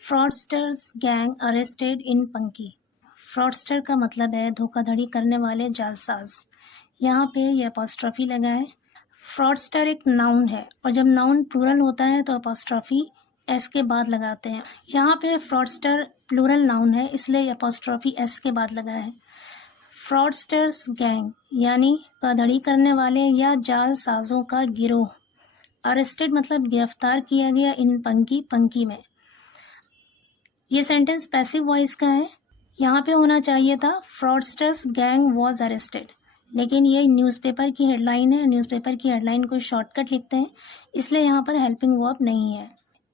Fraudsters gang arrested in Panki. Fraudster का मतलब है धोखाधड़ी करने वाले जालसाज। यहाँ पे ये अपॉस्ट्रॉफी लगा है। फ्रॉडस्टर एक नाउन है और जब नाउन प्लूरल होता है तो अपॉस्ट्रॉफी एस के बाद लगाते हैं। यहाँ पे फ्रॉडस्टर प्लूरल नाउन है इसलिए अपॉस्ट्रॉफी एस के बाद लगा है। फ्रॉडस्टर्स गैंग यानी धोखाधड़ी करने वाले या जालसाजों का गिरोह। अरेस्टेड मतलब गिरफ्तार किया गया इन पंकी में। ये सेंटेंस पैसिव वॉइस का है। यहाँ पे होना चाहिए था फ्रॉडस्टर्स गैंग वॉज अरेस्टेड, लेकिन ये न्यूज़पेपर की हेडलाइन है। न्यूज़पेपर की हेडलाइन को शॉर्टकट लिखते हैं इसलिए यहाँ पर हेल्पिंग वर्ब नहीं है।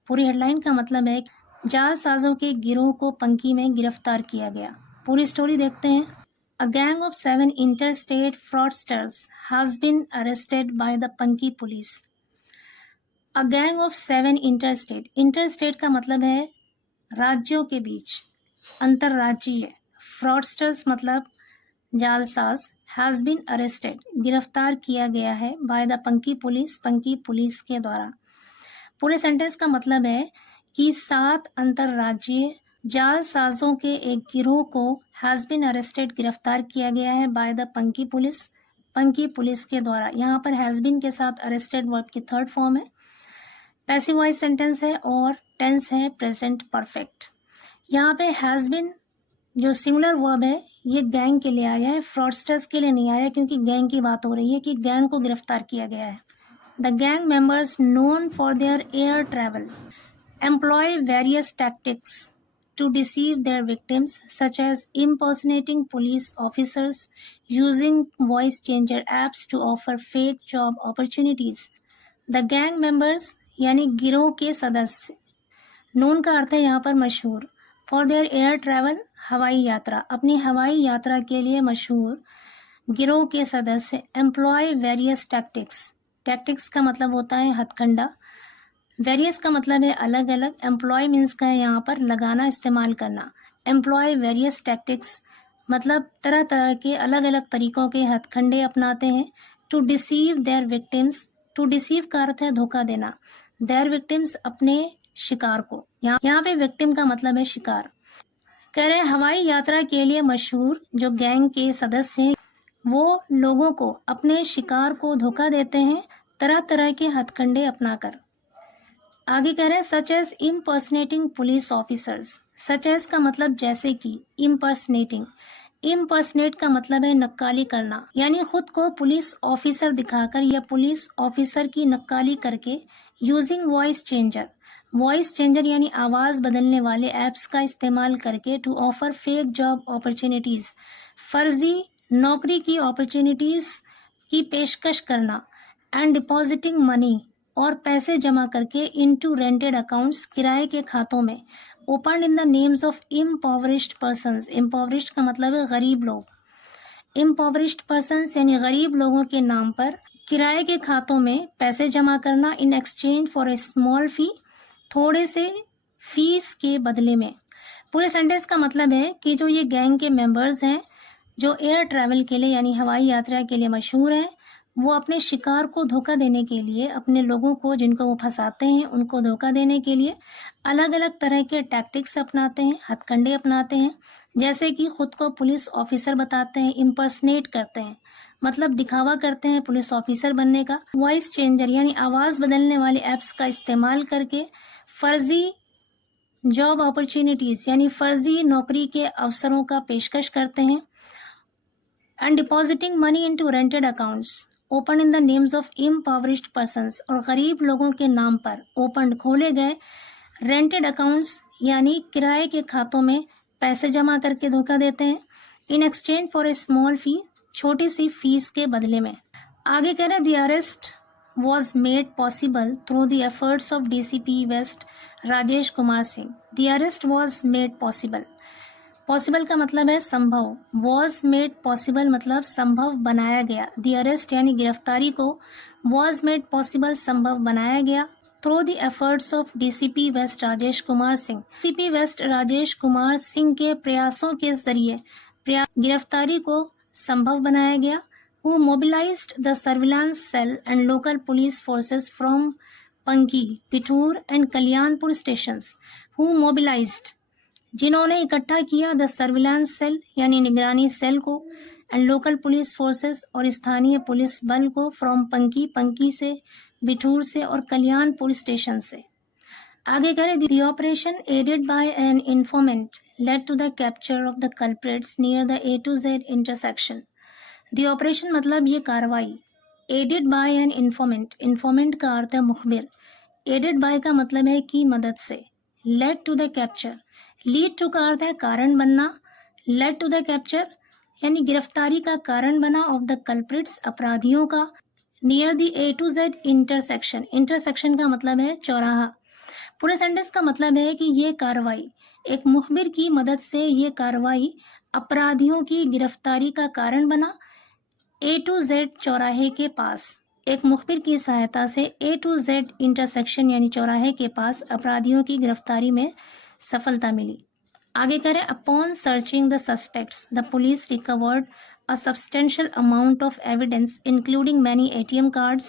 पूरी हेडलाइन का मतलब है जालसाजों के गिरोह को पंकी में गिरफ्तार किया गया। पूरी स्टोरी देखते हैं। A gang of 7 interstate fraudsters has been arrested by the Punky police. A gang of 7 interstate. Interstate का मतलब है राज्यों के बीच, अंतर्राज्यीय। फ्रॉडस्टर्स मतलब जालसाज। हैज़ बीन अरेस्टेड गिरफ्तार किया गया है बाय द पंकी पुलिस के द्वारा। पूरे सेंटेंस का मतलब है कि 7 अंतर्राज्यीय जालसाजों के एक गिरोह को हैज़ बीन अरेस्टेड गिरफ्तार किया गया है बाय द पंकी पुलिस के द्वारा। यहाँ पर हैज़ बीन के साथ अरेस्टेड वर्ब की थर्ड फॉर्म है। पैसिव वॉइस सेंटेंस है और टेंस है प्रेजेंट परफेक्ट। यहाँ पे हैज़ बीन जो सिंगुलर वर्ब है ये गैंग के लिए आया है, फ्रॉडस्टर्स के लिए नहीं आया क्योंकि गैंग की बात हो रही है कि गैंग को गिरफ्तार किया गया है। The gang members known for their air travel employ various tactics to deceive their victims, such as impersonating police officers, using voice changer apps to offer fake job opportunities. The gang members यानी गिरोह के सदस्य, known का अर्थ है यहाँ पर मशहूर, for their air travel हवाई यात्रा, अपनी हवाई यात्रा के लिए मशहूर गिरोह के सदस्य employ various tactics का मतलब होता है हथकंडा, वेरियस का मतलब है अलग अलग, एम्प्लॉय मीन्स का है यहाँ पर लगाना, इस्तेमाल करना। एम्प्लॉय वेरियस टैक्टिक्स मतलब तरह तरह के अलग अलग तरीकों के हथकंडे अपनाते हैं। To deceive their victims, to deceive का अर्थ है धोखा देना, देयर विक्टिम्स अपने शिकार को। यहाँ पे विक्टिम का मतलब है शिकार। कह रहे हैं हवाई यात्रा के लिए मशहूर जो गैंग के सदस्य हैं वो लोगों को अपने शिकार को धोखा देते हैं तरह तरह के हथकंडे अपनाकर। आगे कह रहे हैं such as impersonating police officers. Such as का मतलब जैसे कि, इम्पर्सनेटिंग, इम्पर्सनेट का मतलब है नक्काली करना, यानी खुद को पुलिस ऑफिसर दिखाकर या पुलिस ऑफिसर की नक्काली करके। यूजिंग वॉइस चेंजर यानी आवाज बदलने वाले एप्स का इस्तेमाल करके। To offer fake job opportunities, फर्जी नौकरी की अपॉर्चुनिटीज की पेशकश करना। एंड डिपॉजिटिंग मनी और पैसे जमा करके इनटू रेंटेड अकाउंट्स, किराए के खातों में। Open in the names of impoverished persons, impoverished का मतलब है गरीब लोग, इम्पॉवरिश्ड पर्सन्स यानी गरीब लोगों के नाम पर किराए के खातों में पैसे जमा करना। In exchange for a small fee, थोड़े से फीस के बदले में। पूरे सेंटेंस का मतलब है कि जो ये गैंग के मेंबर्स हैं जो एयर ट्रैवल के लिए यानी हवाई यात्रा के लिए मशहूर हैं, वो अपने शिकार को धोखा देने के लिए, अपने लोगों को जिनको वो फंसाते हैं उनको धोखा देने के लिए अलग अलग तरह के टैक्टिक्स अपनाते हैं, हथकंडे अपनाते हैं। जैसे कि खुद को पुलिस ऑफिसर बताते हैं, इम्पर्सनेट करते हैं मतलब दिखावा करते हैं पुलिस ऑफिसर बनने का। वॉइस चेंजर यानी आवाज़ बदलने वाले ऐप्स का इस्तेमाल करके फर्जी जॉब अपॉर्चुनिटीज़ यानी फर्जी नौकरी के अवसरों का पेशकश करते हैं। And depositing money into rented accounts, open in the names of impoverished persons, और गरीब लोगों के नाम पर ओपन खोले गए रेंटेड अकाउंट्स यानी किराए के खातों में पैसे जमा करके धोखा देते हैं। In exchange for a small fee, छोटी सी फीस के बदले में। आगे कह रहे हैं the arrest was made possible through the efforts of DCP west Rajesh Kumar Singh. The arrest was made possible, possible का मतलब है संभव, वॉज मेड पॉसिबल मतलब संभव बनाया गया। द अरेस्ट यानी गिरफ्तारी को वॉज मेड पॉसिबल संभव बनाया गया through the efforts of DCP west Rajesh Kumar Singh. DCP west Rajesh Kumar Singh के प्रयासों के जरिए गिरफ्तारी को संभव बनाया गया। Who mobilised the surveillance cell and local police forces from Panki, Bithoor and Kalyanpur stations, who mobilised, जिन्होंने इकट्ठा किया, द सर्विलांस सेल यानी निगरानी सेल को, एंड लोकल पुलिस फोर्सेस और स्थानीय पुलिस बल को, फ्रॉम पंकी, पंकी से, बिठूर से और कल्याण पुलिस स्टेशन से। आगे करें, the operation aided by an informant led to the capture of the culprits near the A to Z intersection. The operation मतलब ये कार्रवाई, aided by an informant, informant का अर्थ है मुखबिर, एडेड बाय का मतलब है कि मदद से, led to the capture, lead to का अर्थ है कारण बनना, लेड टू द कैप्चर यानी गिरफ्तारी का कारण बना, ऑफ द कल्प्रिट्स अपराधियों का, near the A to Z intersection, intersection का मतलब है चौराहा। पूरे सेंटेंस का मतलब है कि ये कार्रवाई, एक मुखबिर की मदद से ये कार्रवाई अपराधियों की गिरफ्तारी का कारण बना, A to Z चौराहे के पास। एक मुखबिर की सहायता से A to Z इंटरसेक्शन यानी चौराहे के पास अपराधियों की गिरफ्तारी में सफलता मिली। आगे करें, upon searching the suspects the police recovered a substantial amount of evidence including many ATM cards,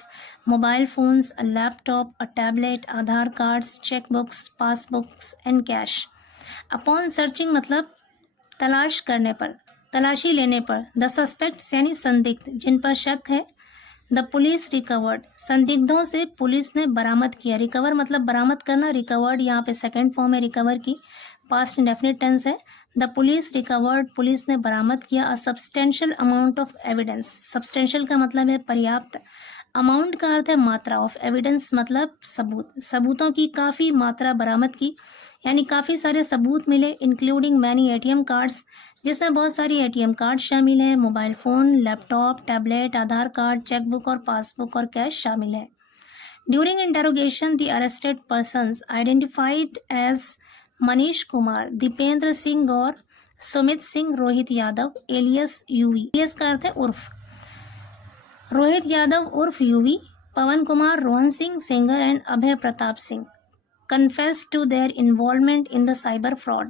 mobile phones, a laptop, a tablet, Aadhaar cards, checkbooks, passbooks and cash. Upon searching मतलब तलाश करने पर, तलाशी लेने पर, द सस्पेक्ट्स यानी संदिग्ध, जिन पर शक है, द पुलिस रिकवर्ड, संदिग्धों से पुलिस ने बरामद किया, रिकवर मतलब बरामद करना, रिकवर्ड यहाँ पे सेकंड फॉर्म है रिकवर की, पास्ट इंडेफिनिट टेंस है। द पुलिस रिकवर्ड, पुलिस ने बरामद किया, a substantial amount of evidence, substantial का मतलब है पर्याप्त, अमाउंट का अर्थ है मात्रा, ऑफ एविडेंस मतलब सबूत, सबूतों की काफ़ी मात्रा बरामद की, यानी काफ़ी सारे सबूत मिले, इंक्लूडिंग मैनी ATM कार्ड्स, जिसमें बहुत सारी ATM कार्ड शामिल है, mobile phone, laptop, tablet, Aadhaar card, chequebook और पासबुक और कैश शामिल है। During interrogation the arrested persons identified as Manish Kumar, Dipendra Singh Gaur, Sumit Singh, Rohit Yadav alias UV, alias का अर्थ है उर्फ, रोहित यादव उर्फ UV, Pawan Kumar, Rohan Singh Singer and Abhay Pratap Singh confessed to their involvement in the cyber fraud.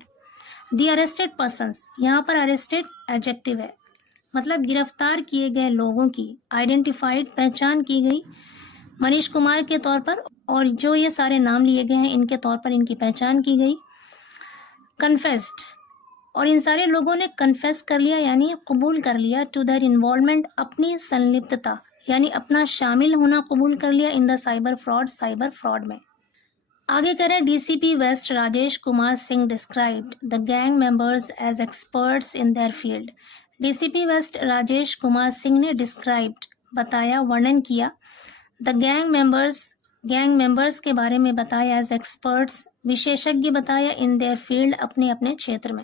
The arrested persons, यहाँ पर arrested adjective है, मतलब गिरफ्तार किए गए लोगों की, identified पहचान की गई मनीष कुमार के तौर पर, और जो ये सारे नाम लिए गए हैं इनके तौर पर इनकी पहचान की गई। confessed, और इन सारे लोगों ने confess कर लिया यानी कबूल कर लिया, to their involvement अपनी संलिप्तता यानी अपना शामिल होना कबूल कर लिया, in the cyber fraud, cyber fraud में। आगे करें, DCP west Rajesh Kumar Singh described the gang members as experts in their field. DCP west Rajesh Kumar Singh ने डिस्क्राइब्ड बताया, वर्णन किया, द गैंग मेंबर्स के बारे में बताया, एज एक्सपर्ट्स विशेषज्ञ बताया, इन देयर फील्ड अपने अपने क्षेत्र में।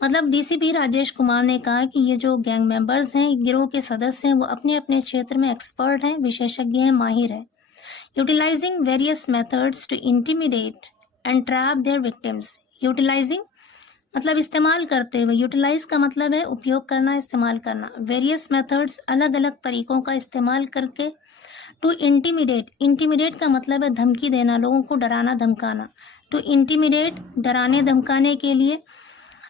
मतलब डीसीपी राजेश कुमार ने कहा कि ये जो गैंग मेंबर्स हैं, गिरोह के सदस्य हैं, वो अपने अपने क्षेत्र में एक्सपर्ट हैं, विशेषज्ञ हैं, माहिर हैं। Utilizing various methods to intimidate and trap their victims. Utilizing मतलब इस्तेमाल करते हुए, यूटिलाइज का मतलब है उपयोग करना, इस्तेमाल करना, वेरियस मेथड्स अलग अलग तरीकों का इस्तेमाल करके, टू इंटीमिडेट, इंटीमिडेट का मतलब है धमकी देना, लोगों को डराना धमकाना, टू इंटीमिडेट डराने धमकाने के लिए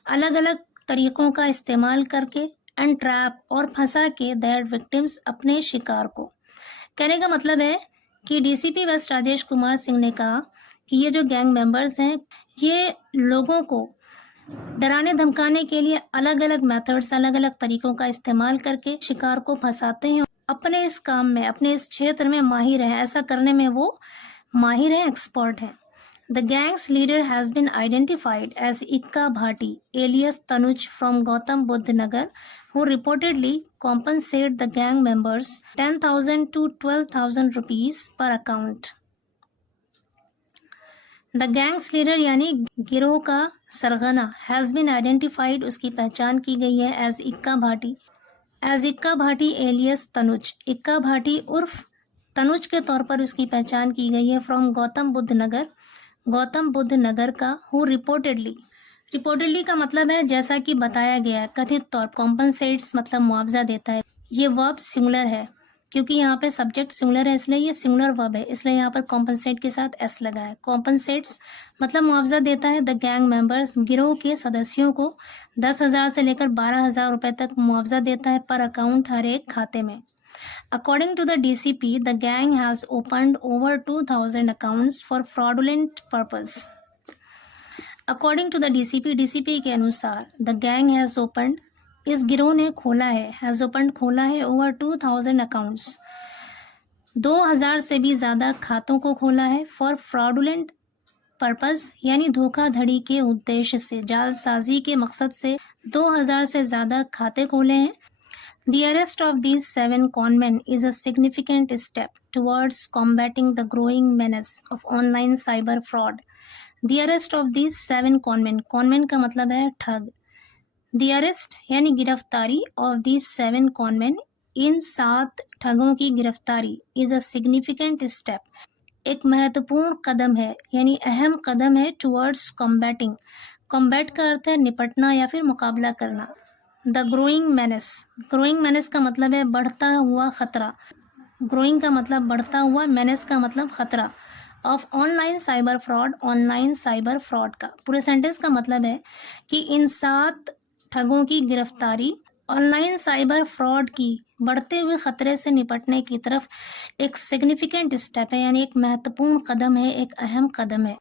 अलग अलग तरीकों का इस्तेमाल करके, एंड ट्रैप और फंसा के देयर विक्टिम्स अपने शिकार को। कहने का मतलब है कि डीसीपी वेस्ट राजेश कुमार सिंह ने कहा कि ये जो गैंग मेंबर्स हैं, ये लोगों को डराने धमकाने के लिए अलग अलग मेथड्स, अलग अलग तरीकों का इस्तेमाल करके शिकार को फंसाते हैं, अपने इस काम में, अपने इस क्षेत्र में माहिर है, ऐसा करने में वो माहिर है, एक्सपर्ट है। The gang's leader has been identified as Ikka Bhati alias Tanuj from Gautam Buddh Nagar, who reportedly compensate the gang members 10,000 to 12,000 rupees per account. The gang's leader यानी गिरोह का सरगना has been identified, उसकी पहचान की गई है, as इक्का भाटी alias तनुज, इक्का भाटी उर्फ तनुज के तौर पर उसकी पहचान की गई है, फ्रॉम गौतम बुद्ध नगर का, who रिपोर्टेडली का मतलब है जैसा कि बताया गया है, कथित तौर, कॉम्पनसेट्स मतलब मुआवजा देता है। ये वर्ब सिंगुलर है क्योंकि यहाँ पे सब्जेक्ट सिंगुलर है, इसलिए ये सिंगुलर वर्ब है, इसलिए यहाँ पर कॉम्पनसेट के साथ एस लगा है। कॉम्पनसेट्स मतलब मुआवजा देता है, द गैंग मेंबर्स गिरोह के सदस्यों को 10,000 से लेकर 12,000 रुपये तक मुआवजा देता है, पर अकाउंट हर एक खाते में। According to the DCP, the gang has opened over 2,000 accounts for fraudulent purpose. According to the DCP के अनुसार द गैंग हैज़ ओपनड, इस गिरोह ने खोला है, हैज़ ओपनड खोला है, ओवर 2000 अकाउंट्स, 2000 से भी ज़्यादा खातों को खोला है, फॉर फ्रॉडुलेंट पर्पस यानी धोखाधड़ी के उद्देश्य से, जालसाजी के मकसद से 2000 से ज़्यादा खाते खोले हैं। The arrest of these 7 conmen is a significant step towards combating the growing menace of online cyber fraud. The arrest of these 7 conmen, conmen का मतलब है ठग। The arrest यानी गिरफ्तारी of these 7 conmen, इन 7 ठगों की गिरफ्तारी is a significant step, एक महत्वपूर्ण कदम है यानी अहम कदम है towards combating, combat का अर्थ है निपटना या फिर मुकाबला करना। द ग्रोइंग मैनेस का मतलब है बढ़ता हुआ खतरा, ग्रोइंग का मतलब बढ़ता हुआ, मैनेस का मतलब खतरा, ऑफ ऑनलाइन साइबर फ्रॉड का पूरे सेंटेंस का मतलब है कि इन 7 ठगों की गिरफ्तारी ऑनलाइन साइबर फ्रॉड की बढ़ते हुए खतरे से निपटने की तरफ एक सिग्निफिकेंट स्टेप है यानी एक महत्वपूर्ण कदम है, एक अहम कदम है।